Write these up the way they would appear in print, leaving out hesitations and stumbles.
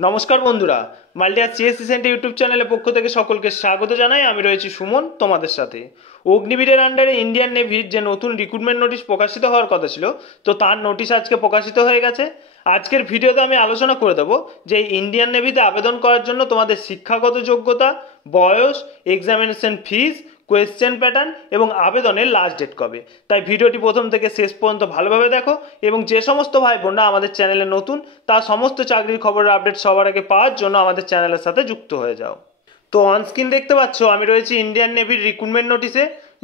নমস্কার বন্ধুরা, মাল্টিয়ার CSC centre YouTube চ্যানেলের পক্ষ থেকে সকলকে স্বাগত জানাই। আমি রয়েছি সুমন তোমাদের সাথে। অগ্নিবীরের আন্ডারে ইন্ডিয়ান নেভির যে নতুন রিক্রুটমেন্ট নোটিশ প্রকাশিত হওয়ার কথা ছিল, তো তার নোটিশ আজকে প্রকাশিত হয়ে গেছে। আজকের ভিডিওতে আমি আলোচনা করে দেবো যে ইন্ডিয়ান নেভিতে আবেদন করার জন্য তোমাদের শিক্ষাগত যোগ্যতা, বয়স, এক্সামিনেশন ফিস, কোয়েশ্চেন প্যাটার্ন এবং আবেদনের লাস্ট ডেট কবে। তাই ভিডিওটি প্রথম থেকে শেষ পর্যন্ত ভালোভাবে দেখো এবং যে সমস্ত ভাই বোনরা আমাদের চ্যানেলে নতুন, তার সমস্ত চাকরির খবরের আপডেট সবার আগে পাওয়ার জন্য আমাদের চ্যানেলের সাথে যুক্ত হয়ে যাও। তো অনস্ক্রিন দেখতে পাচ্ছ আমি রয়েছি ইন্ডিয়ান নেভির রিক্রুটমেন্ট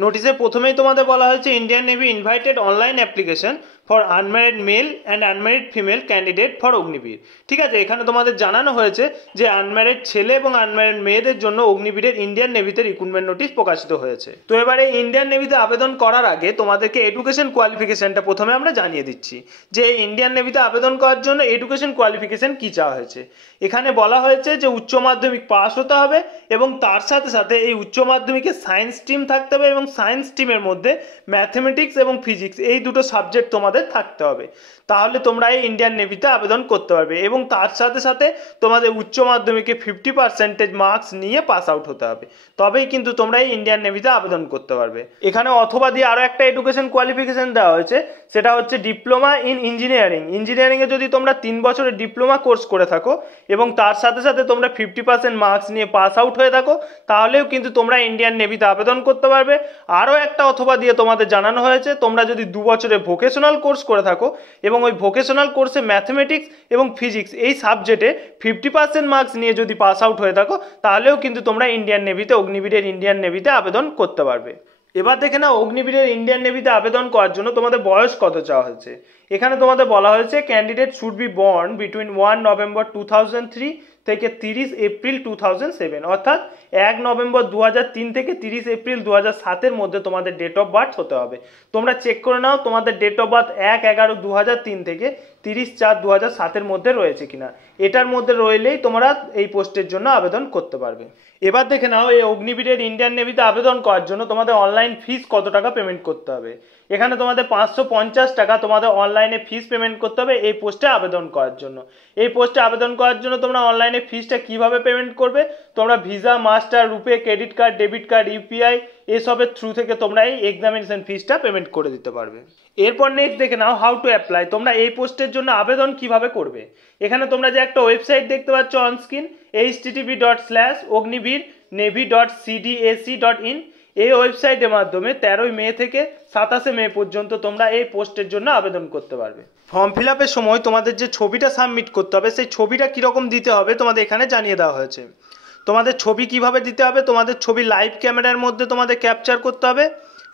নোটিসে প্রথমেই তোমাদের বলা হয়েছে Indian navy invited online application for unmarried male and unmarried female candidate for Agniveer. ঠিক আছে, এখানে তোমাদের জানানো হয়েছে যে আনম্যারিড ছেলে এবং আনম্যারিড মেয়েদের জন্য অগ্নিবীরের ইন্ডিয়ান নেভিতে রিক্রুটমেন্ট নোটিশ প্রকাশিত হয়েছে। তো এবারে ইন্ডিয়ান নেভিতে আবেদন করার আগে তোমাদেরকে এডুকেশন কোয়ালিফিকেশনটা প্রথমে আমরা জানিয়ে দিচ্ছি যে ইন্ডিয়ান নেভিতে আবেদন করার জন্য এডুকেশন কোয়ালিফিকেশন কী চাওয়া হয়েছে। এখানে বলা হয়েছে যে উচ্চ মাধ্যমিক পাস হতে হবে এবং তার সাথে সাথে এই উচ্চ মাধ্যমিকে সায়েন্স স্ট্রিম থাকতে হবে এবং সায়েন্স স্ট্রিমের মধ্যে ম্যাথমেটিক্স এবং ফিজিক্স এই দুটো সাবজেক্ট তোমাদের থাকতে হবে। তাহলে তোমরা এই ইন্ডিয়ান নেভিতে আবেদন করতে পারবে এবং তার সাথে সাথে তোমাদের উচ্চ মাধ্যমিকে 50% মার্কস নিয়ে পাস আউট হতে হবে, তবেই কিন্তু তোমরা এই ইন্ডিয়ান নেভিতে আবেদন করতে পারবে। এখানে অথবা দিয়ে আরও একটা এডুকেশন কোয়ালিফিকেশন দেওয়া হয়েছে, সেটা হচ্ছে ডিপ্লোমা ইন ইঞ্জিনিয়ারিংয়ে যদি তোমরা 3 বছরের ডিপ্লোমা কোর্স করে থাকো এবং তার সাথে সাথে তোমরা 50% মার্কস নিয়ে পাস আউট হয়ে থাকো, তাহলেও কিন্তু তোমরা ইন্ডিয়ান নেভিতে আবেদন করতে পারবে। আরও একটা অথবা দিয়ে তোমাদের জানানো হয়েছে তোমরা যদি 2 বছরের ভোকেশনাল কোর্স করে থাকো এবং ওই ভোকেশনাল কোর্সে ম্যাথমেটিক্স এবং ফিজিক্স এই সাবজেক্টে 50% মার্কস নিয়ে যদি পাস আউট হয়ে থাকো, তাহলেও কিন্তু তোমরা ইন্ডিয়ান নেভিতে অগ্নিবীরের ইন্ডিয়ান নেভিতে আবেদন করতে পারবে। এবার দেখে নাও অগ্নিবীরের ইন্ডিয়ান নেভিতে আবেদন করার জন্য তোমাদের বয়স কত চাওয়া হয়েছে। এখানে তোমাদের বলা হয়েছে candidate should be born between 1 November 2003 থেকে 30 এপ্রিল 2007, অর্থাৎ 1 নভেম্বর 2003 থেকে 30 এপ্রিল 2007 মধ্যে তোমাদের ডেট অফ বার্থ হতে হবে। তোমরা চেক করে নাও তোমাদের ডেট অফ বার্থ 1/11/2003 থেকে 30/4/2007 মধ্যে রয়েছে কিনা। এটার মধ্যে রইলেই তোমরা এই পোস্টের জন্য আবেদন করতে পারবে। এবার দেখে নাও এই অগ্নিবীরের ইন্ডিয়ান নেভিতে আবেদন করার জন্য তোমাদের অনলাইন ফিস কত টাকা পেমেন্ট করতে হবে। এখানে তোমাদের 550 টাকা তোমাদের অনলাইনে ফিস পেমেন্ট করতে হবে এই পোস্টে আবেদন করার জন্য। এই পোস্টে আবেদন করার জন্য তোমরা অনলাইনে ফিসটা কিভাবে পেমেন্ট করবে, তোমরা Visa, Master, RuPay, credit card, debit card, UPI এসবের থ্রু থেকে তোমরা এই এক্সামিনেশন ফিসটা পেমেন্ট করে দিতে পারবে। এরপর নেক্সট দেখে নাও হাউ টু অ্যাপ্লাই, তোমরা এই পোস্টের জন্য আবেদন কিভাবে করবে। এখানে তোমরা যে একটা ওয়েবসাইট দেখতে পাচ্ছ অনস্ক্রিন, http://ognibir-navy.cdac.in, এই ওয়েবসাইটের মাধ্যমে 13 মে থেকে 27 মে পর্যন্ত তোমরা এই পোস্টের জন্য আবেদন করতে পারবে। ফর্ম ফিল আপের সময় তোমাদের যে ছবিটা সাবমিট করতে হবে সেই ছবিটা কীরকম দিতে হবে তোমাদের এখানে জানিয়ে দেওয়া হয়েছে। তোমাদের ছবি কিভাবে দিতে হবে, তোমাদের ছবি লাইভ ক্যামেরার মধ্যে তোমাদের ক্যাপচার করতে হবে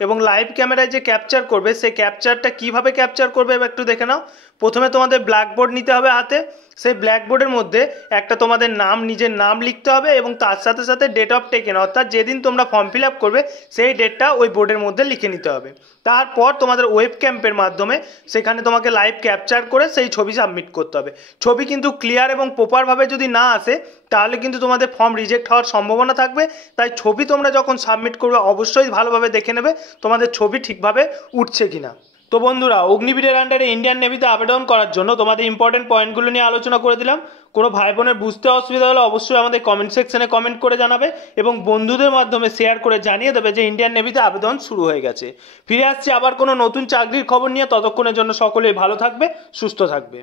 এবং লাইভ ক্যামেরায় যে ক্যাপচার করবে সেই ক্যাপচারটা কিভাবে ক্যাপচার করবে এবার একটু দেখে নাও। প্রথমে তোমাদের ব্ল্যাকবোর্ড নিতে হবে হাতে, সেই ব্ল্যাকবোর্ডের মধ্যে একটা তোমাদের নাম, নিজের নাম লিখতে হবে এবং তার সাথে সাথে ডেট অফ টেকেন, অর্থাৎ যেদিন তোমরা ফর্ম ফিল আপ করবে সেই ডেটটা ওই বোর্ডের মধ্যে লিখে নিতে হবে। তারপর তোমাদের ওয়েব ক্যাম্পের মাধ্যমে সেখানে তোমাকে লাইভ ক্যাপচার করে সেই ছবি সাবমিট করতে হবে। ছবি কিন্তু ক্লিয়ার এবং প্রপারভাবে যদি না আসে তাহলে কিন্তু তোমাদের ফর্ম রিজেক্ট হওয়ার সম্ভাবনা থাকবে। তাই ছবি তোমরা যখন সাবমিট করবে অবশ্যই ভালোভাবে দেখে নেবে তোমাদের ছবি ঠিকভাবে উঠছে কিনা। তো বন্ধুরা, অগ্নিবীরের আন্ডারে ইন্ডিয়ান নেভিতে আবেদন করার জন্য তোমাদের ইম্পর্টেন্ট পয়েন্টগুলো নিয়ে আলোচনা করে দিলাম। কোনো ভাই বোনের বুঝতে অসুবিধা হলে অবশ্যই আমাদের কমেন্ট সেকশনে কমেন্ট করে জানাবে এবং বন্ধুদের মাধ্যমে শেয়ার করে জানিয়ে দেবে যে ইন্ডিয়ান নেভিতে আবেদন শুরু হয়ে গেছে। ফিরে আসছি আবার কোনো নতুন চাকরির খবর নিয়ে, ততক্ষণের জন্য সকলেই ভালো থাকবে, সুস্থ থাকবে।